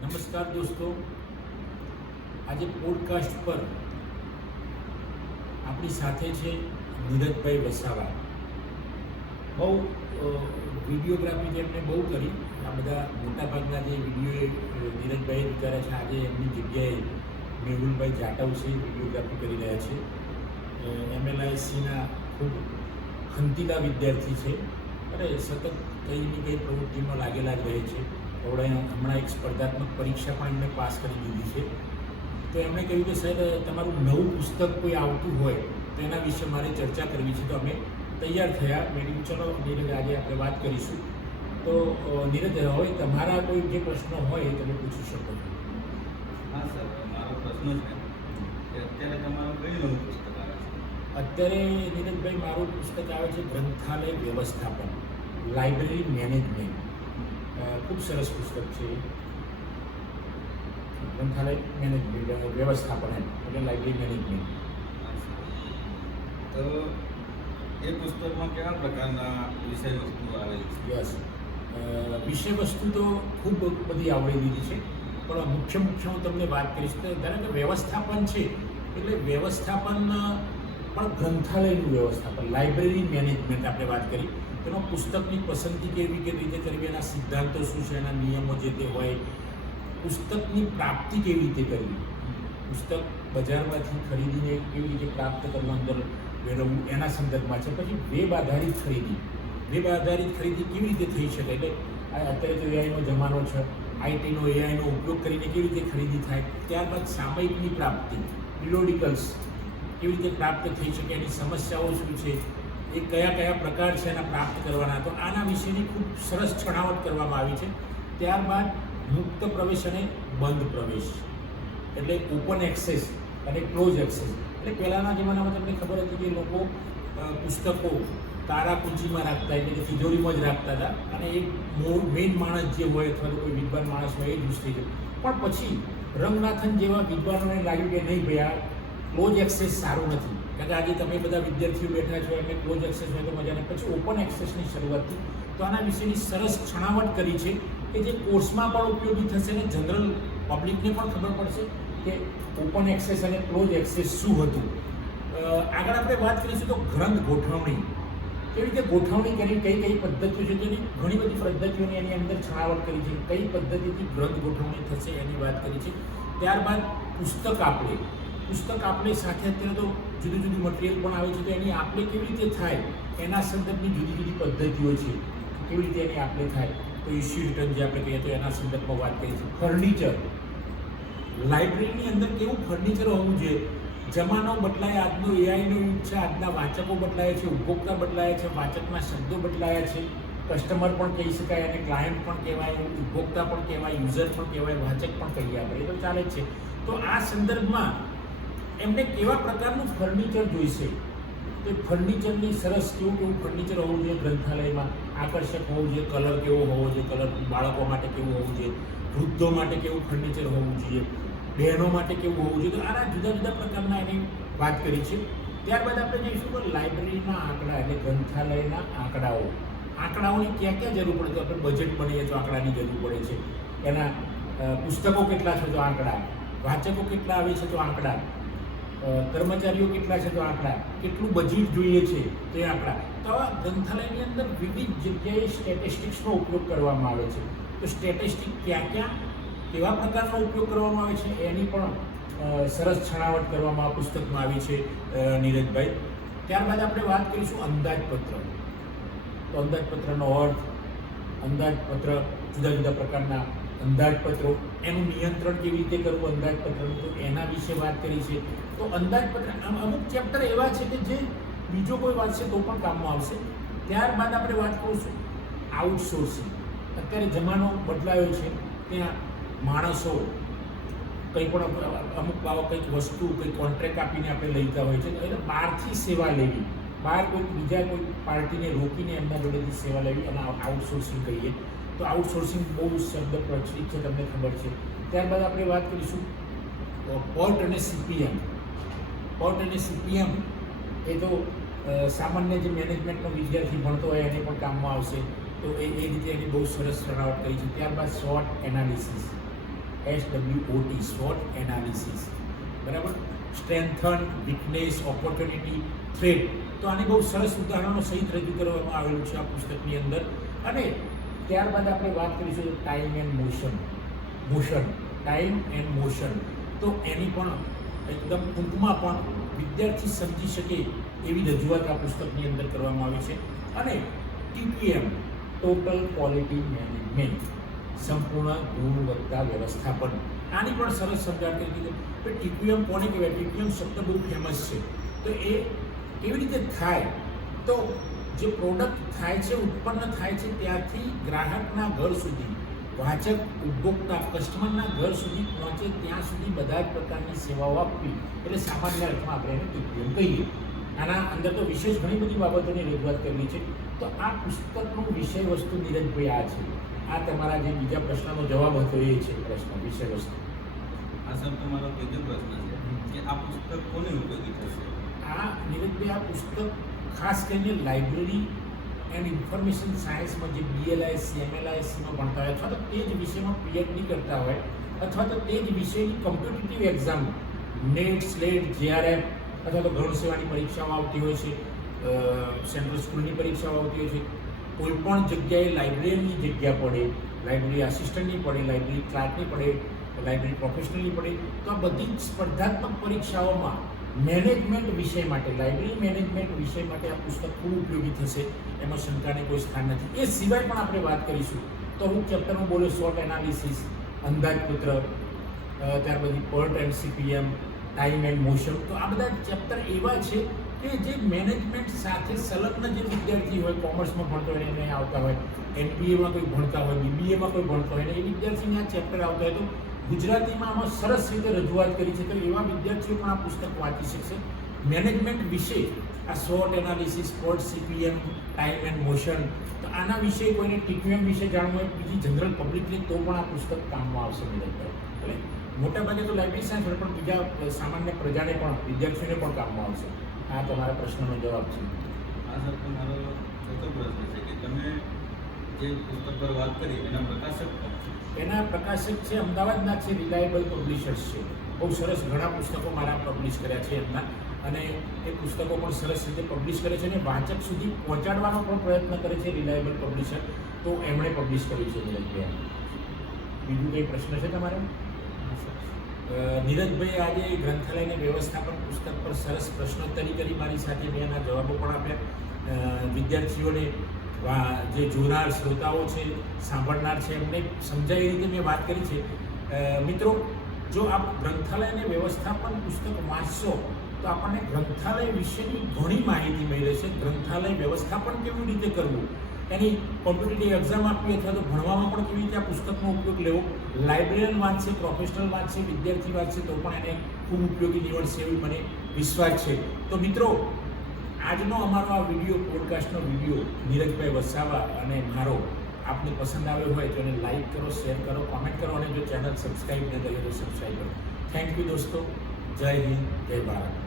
નમસ્કાર દોસ્તો, આજે પોડકાસ્ટ પર આપણી સાથે છે નીરજભાઈ વસાવા. બહુ વિડીયોગ્રાફી જેમણે બહુ કરી. આ બધા મોટાભાગના જે વિડીયો નીરજભાઈ વિચારે છે, આજે એમની જગ્યાએ મેહુલભાઈ જાટવ છે વિડીયોગ્રાફી કરી રહ્યા છે. MLICના ખૂબ ખંતીલા વિદ્યાર્થી છે અને સતત કંઈ ને કંઈ પ્રવૃત્તિમાં લાગેલા જ રહે છે. હમણાં એક સ્પર્ધાત્મક પરીક્ષા પણ એમણે પાસ કરી દીધી છે. તો એમણે કહ્યું કે સાહેબ, તમારું નવું પુસ્તક કોઈ આવતું હોય તો એના વિશે મારે ચર્ચા કરવી છે. તો અમે તૈયાર થયા. મેં કીધું ચલો નીરજ, આજે આપણે વાત કરીશું. તો નીરજ, હવે તમારા કોઈ જે પ્રશ્નો હોય એ તમે પૂછી શકો છો. હા સર, મારો પ્રશ્ન છે કે અત્યારે તમારું કયું નવું પુસ્તક આવે છે? અત્યારે નીરજભાઈ, મારું પુસ્તક આવે છે ગ્રંથાલય વ્યવસ્થાપન, લાઇબ્રેરી મેનેજમેન્ટ. ખૂબ સરસ પુસ્તક છે. ગ્રંથાલય મેનેજમેન્ટ વ્યવસ્થાપન એટલે લાઇબ્રેરી મેનેજમેન્ટ. તો એ પુસ્તકમાં કેવા પ્રકારના વિષય વસ્તુઓ આવેલી છે? યસ, વિષય વસ્તુ તો ખૂબ બધી આવડી દીધી છે, પણ મુખ્ય હું તમને વાત કરીશ. તો ધારો કે વ્યવસ્થાપન છે એટલે વ્યવસ્થાપન પણ ગ્રંથાલયનું વ્યવસ્થાપન, લાઇબ્રેરી મેનેજમેન્ટ આપણે વાત કરી. તેમાં પુસ્તકની પસંદગી કેવી રીતે કરવી, એના સિદ્ધાંતો શું છે, એના નિયમો જે તે હોય, પુસ્તકની પ્રાપ્તિ કેવી રીતે કરવી, પુસ્તક બજારમાંથી ખરીદીને કેવી રીતે પ્રાપ્ત કરવું, અંદર મેળવવું, એના સંદર્ભમાં છે. પછી વેબ આધારિત ખરીદી કેવી રીતે થઈ શકે, એટલે અત્યારે તો એઆઈનો જમાનો છે, આઈનો ઉપયોગ કરીને કેવી રીતે ખરીદી થાય. ત્યારબાદ સામયિકની પ્રાપ્તિ, પિરિયોડિકલ્સ કેવી રીતે પ્રાપ્ત થઈ શકે, એની સમસ્યાઓ શું છે, એ કયા પ્રકાર છે એના પ્રાપ્ત કરવાના. તો આના વિશેની ખૂબ સરસ છણાવટ કરવામાં આવી છે. ત્યારબાદ મુક્ત પ્રવેશ અને બંધ પ્રવેશ, એટલે ઓપન એક્સેસ અને ક્લોઝ એક્સેસ. એટલે પહેલાંના જમાનામાં તમને ખબર હતી કે લોકો પુસ્તકો તારાકુંજીમાં રાખતા, એટલે કે તિજોરીમાં જ રાખતા હતા, અને એક મેઇન માણસ જે હોય અથવા તો કોઈ વિદ્વાન માણસ હોય એ જ યુઝ થઈ ગયો. પણ પછી રંગનાથન જેવા વિદ્વાનોને લાગ્યું કે નહીં ભાઈ, આ ક્લોઝ એક્સેસ સારું નથી. કારણ કે આજે તમે બધા વિદ્યાર્થીઓ બેઠા છો, એમને ક્લોઝ એક્સેસ હોય તો મજા નહીં. પછી ઓપન એક્સેસની શરૂઆત થઈ. તો આના વિશેની સરસ છણાવટ કરી છે કે જે કોર્સમાં પણ ઉપયોગી થશે અને જનરલ પબ્લિકને પણ ખબર પડશે કે ઓપન એક્સેસ અને ક્લોઝ એક્સેસ શું હતું. આગળ આપણે વાત કરીશું તો ગ્રંથ ગોઠવણી, કેવી રીતે ગોઠવણી કરી, કઈ પદ્ધતિઓ છે, તેની ઘણી બધી પદ્ધતિઓની એની અંદર છણાવટ કરી છે. કઈ પદ્ધતિથી ગ્રંથ ગોઠવણી થશે એની વાત કરી છે. ત્યારબાદ પુસ્તક આપલે સાથે અત્યારે તો જુદી જુદી મટીરિયલ પણ આવે છે, તો એની આપલે કેવી રીતે થાય એના સંદર્ભની જુદી જુદી પદ્ધતિઓ છે, કેવી રીતે એની આપલે થાય. તો ઇસ્યુ રિટર્ન જે આપણે કહીએ તો એના સંદર્ભમાં વાત કરીએ છીએ. ફર્નિચર, લાઇબ્રેરીની અંદર કેવું ફર્નિચર હોવું જોઈએ. જમાનો બદલાય, આજનો એઆઈનો યુગ છે, આજના વાચકો બદલાય છે, ઉપભોક્તા બદલાય છે, વાચકના શબ્દો બદલાયા છે. કસ્ટમર પણ કહી શકાય, અને ક્લાયન્ટ પણ કહેવાય, ઉપભોક્તા પણ કહેવાય, યુઝર પણ કહેવાય, વાચક પણ કહીએ આપણે, એ તો ચાલે જ છે. તો આ સંદર્ભમાં એમને કેવા પ્રકારનું ફર્નિચર જોઈશે, તો ફર્નિચરની સરસ કેવું ફર્નિચર હોવું જોઈએ ગ્રંથાલયમાં, આકર્ષક હોવું જોઈએ, કલર કેવો હોવો જોઈએ, કલર બાળકો માટે કેવું હોવું જોઈએ, વૃદ્ધો માટે કેવું ફર્નિચર હોવું જોઈએ, બહેનો માટે કેવું હોવું જોઈએ. તો આના જુદા જુદા પ્રકારના એની વાત કરી છે. ત્યારબાદ આપણે જઈશું તો લાઇબ્રેરીના આંકડા, એટલે ગ્રંથાલયના આંકડાઓની ક્યાં જરૂર પડે. તો આપણે બજેટ બનાવીએ તો આંકડાની જરૂર પડે છે. એના પુસ્તકો કેટલા છે તો આંકડા, વાચકો કેટલા આવે છે તો આંકડા, કર્મચારીઓ કેટલા છે તો આંકડા, કેટલું બજેટ જોઈએ છે તે આંકડા. તો આ ગ્રંથાલયની અંદર વિવિધ જગ્યાએ સ્ટેટિસ્ટિક્સનો ઉપયોગ કરવામાં આવે છે. તો સ્ટેટિસ્ટિક ક્યાં કેવા પ્રકારનો ઉપયોગ કરવામાં આવે છે એની પણ સરસ છણાવટ કરવામાં પુસ્તકમાં આવી છે નીરજભાઈ. ત્યારબાદ આપણે વાત કરીશું અંદાજપત્ર. તો અંદાજપત્રનો અર્થ, અંદાજપત્ર, જુદા જુદા પ્રકારના અંદાજપત્રો, એનું નિયંત્રણ કેવી રીતે કરવું અંદાજપત્રનું, તો એના વિશે વાત કરી છે. તો અંદાજપત્ર અમુક ચેપ્ટર એવા છે કે જે બીજો કોઈ વાંચશે તો પણ કામમાં આવશે. ત્યારબાદ આપણે વાત કરીશું આઉટસોર્સિંગ. અત્યારે જમાનો બદલાયો છે, ત્યાં માણસો કંઈ પણ અમુક કંઈક વસ્તુ, કંઈક કોન્ટ્રાક્ટ આપીને આપણે લેતા હોય છે, એટલે બહારથી સેવા લેવી, બહાર બીજા કોઈ પાર્ટીને રોકીને એમના જોડેથી સેવા લેવી, અને આઉટસોર્સિંગ કહીએ. તો આઉટસોર્સિંગ બહુ શબ્દ પ્રચલિત છે, તમને ખબર છે. ત્યારબાદ આપણે વાત કરીશું પોર્ટ અને સીપીએમ. એ તો સામાન્ય જે મેનેજમેન્ટનો વિદ્યાર્થી ભણતો હોય એને પણ કામમાં આવશે. તો એ રીતે એની બહુ સરસ બનાવટ કરી છે. ત્યારબાદ SWOT analysis, SWOT, SWOT analysis, બરાબર. Strengthen, weakness, opportunity, threat. તો આની બહુ સરસ ઉદાહરણો સહિત રજૂ કરવામાં આવેલું છે આ પુસ્તકની અંદર. અને ત્યારબાદ આપણે વાત કરીશું time and motion, time and motion. તો એની પણ એકદમ ટૂંકમાં પણ વિદ્યાર્થી સમજી શકે એવી રજૂઆત આ પુસ્તકની અંદર કરવામાં આવી છે. અને TQM, ટોટલ ક્વોલિટી મેનેજમેન્ટ, સંપૂર્ણ ગુણવત્તા વ્યવસ્થાપન, આની પણ સરસ સમજાણ કરી દીધી. તો TQM કોને કહેવાય? TQM શબ્દ બહુ ફેમસ છે. તો એ કેવી રીતે થાય? તો જે પ્રોડક્ટ થાય છે, ઉત્પન્ન થાય છે, ત્યાંથી ગ્રાહકના ઘર સુધી, વાચક, ઉપભોક્તા, કસ્ટમરના ઘર સુધી પહોંચે ત્યાં સુધી બધા જ પ્રકારની સેવાઓ આપવી, એટલે સામાન્ય અર્થમાં આપણે એને TQM કહીએ. આના અંદર તો વિશેષ ઘણી બધી બાબતોની રજૂઆત કરવી છે. તો આ પુસ્તકનું વિષય વસ્તુ નીરજભાઈ આ છે. આ તમારા જે બીજા પ્રશ્નનો જવાબ હતો એ છે પ્રશ્ન વિષય વસ્તુ. આ સર તમારો બીજો પ્રશ્ન છે કે આ પુસ્તક કોને ઉપયોગી થશે? આ નીરજભાઈ, આ પુસ્તક ખાસ કરીને લાઇબ્રેરી એન્ડ ઇન્ફોર્મેશન સાયન્સમાં જે BLISC, MLISCમાં ભણતા હોય, અથવા તો તે જ વિષયમાં PhD કરતા હોય, અથવા તો તે જ વિષયની competitive exam, NET, SLET, JRF, અથવા તો ગૌણ સેવાની પરીક્ષાઓ આવતી હોય છે, સેન્ટ્રલ સ્કૂલની પરીક્ષાઓ આવતી હોય છે, કોઈ પણ જગ્યાએ લાઇબ્રેરીની જગ્યા પડે, લાઇબ્રેરી આસિસ્ટન્ટની પડે, લાઇબ્રેરી ક્લાર્કની પડે, લાઇબ્રેરી પ્રોફેશનલની પડે, તો આ બધી જ સ્પર્ધાત્મક પરીક્ષાઓમાં મેનેજમેન્ટ વિષય માટે, લાઇબ્રેરી મેનેજમેન્ટ વિષય માટે આ પુસ્તક ખૂબ ઉપયોગી થશે, એમાં શંકાને કોઈ સ્થાન નથી. એ સિવાય પણ આપણે વાત કરીશું તો અમુક ચેપ્ટરમાં બોલે SWOT એનાલિસિસ, અંદાજપત્ર, ત્યાર પછી PERT and CPM, time and motion. તો આ બધા ચેપ્ટર એવા છે કે જે મેનેજમેન્ટ સાથે સંલગ્ન જે વિદ્યાર્થી હોય, કોમર્સમાં ભણતો હોય એને આવતા હોય, MBAમાં કોઈ ભણતા હોય, BBAમાં કોઈ ભણતો હોય, એ વિદ્યાર્થીને આ ચેપ્ટર આવતા હોય તો ગુજરાતીમાં આમાં સરસ રીતે રજૂઆત કરી છે. તો એવા વિદ્યાર્થીઓ પણ આ પુસ્તક વાંચી શકશે. મેનેજમેન્ટ વિશે આ SWOT analysis, PERT, CPM, time and motion, તો આના વિશે કોઈને TQM વિશે જાણવું હોય, બીજી જનરલ પબ્લિકને, તો પણ આ પુસ્તક કામમાં આવશે નીરજભાઈ. એટલે મોટાભાગે તો લાઇબ્રેરી સાયન્સ હોય, પણ બીજા સામાન્ય પ્રજાને પણ, વિદ્યાર્થીઓને પણ કામમાં આવશે. આ તમારા પ્રશ્નનો જવાબ છે. આ સર તમારો ચોથો પ્રશ્ન છે કે તમે જે પુસ્તક પર વાત કરી એના પ્રકાશક કોણ છે? એના પ્રકાશક છે અમદાવાદના છે, રિલાયબલ પબ્લિશર્સ છે. બહુ સરસ ઘણા પુસ્તકો મારા પબ્લિશ કર્યા છે એમના, અને એ પુસ્તકો પણ સરસ રીતે પબ્લિશ કરે છે અને વાચક સુધી પહોંચાડવાનો પણ પ્રયત્ન કરે છે રિલાયબલ પબ્લિશર. તો એમણે પબ્લિશ કર્યું છે નીરજભાઈ. બીજું કંઈ પ્રશ્ન છે તમારે? નીરજભાઈ આજે ગ્રંથાલયને વ્યવસ્થાપન પુસ્તક પર સરસ પ્રશ્નોત્તરી કરી મારી સાથે, મેં એના જવાબો પણ આપ્યા. વિદ્યાર્થીઓને, જે જોનાર શ્રોતાઓ છે, સાંભળનાર છે, એમને સમજાય એ રીતે મેં વાત કરી છે. મિત્રો, જો આપ ગ્રંથાલયને વ્યવસ્થાપન પુસ્તક વાંચશો તો આપણને ગ્રંથાલય વિશેની ઘણી માહિતી મળી રહેશે. ગ્રંથાલય વ્યવસ્થાપન કેવી રીતે કરવું, એની કોમ્પિટિટિવ એક્ઝામ આપવી અથવા તો ભણવામાં પણ કેવી રીતે આ પુસ્તકનો ઉપયોગ લેવો, લાઇબ્રેરિયન વાંચશે, પ્રોફેશનલ વાંચશે, વિદ્યાર્થી વાંચશે તો પણ એને ખૂબ ઉપયોગી નીવડશે એવી મને વિશ્વાસ છે. તો મિત્રો, આજનો અમારો આ વિડીયો, પોડકાસ્ટનો વિડીયો નીરજભાઈ વસાવા અને મારો આપને પસંદ આવ્યો હોય તો એને લાઈક કરો, શેર કરો, કોમેન્ટ કરો, અને જો ચેનલ સબસ્ક્રાઈબ ન કરી તો સબસ્ક્રાઈબ કરો. થેન્ક યુ દોસ્તો. જય હિન્દ, જય ભારત.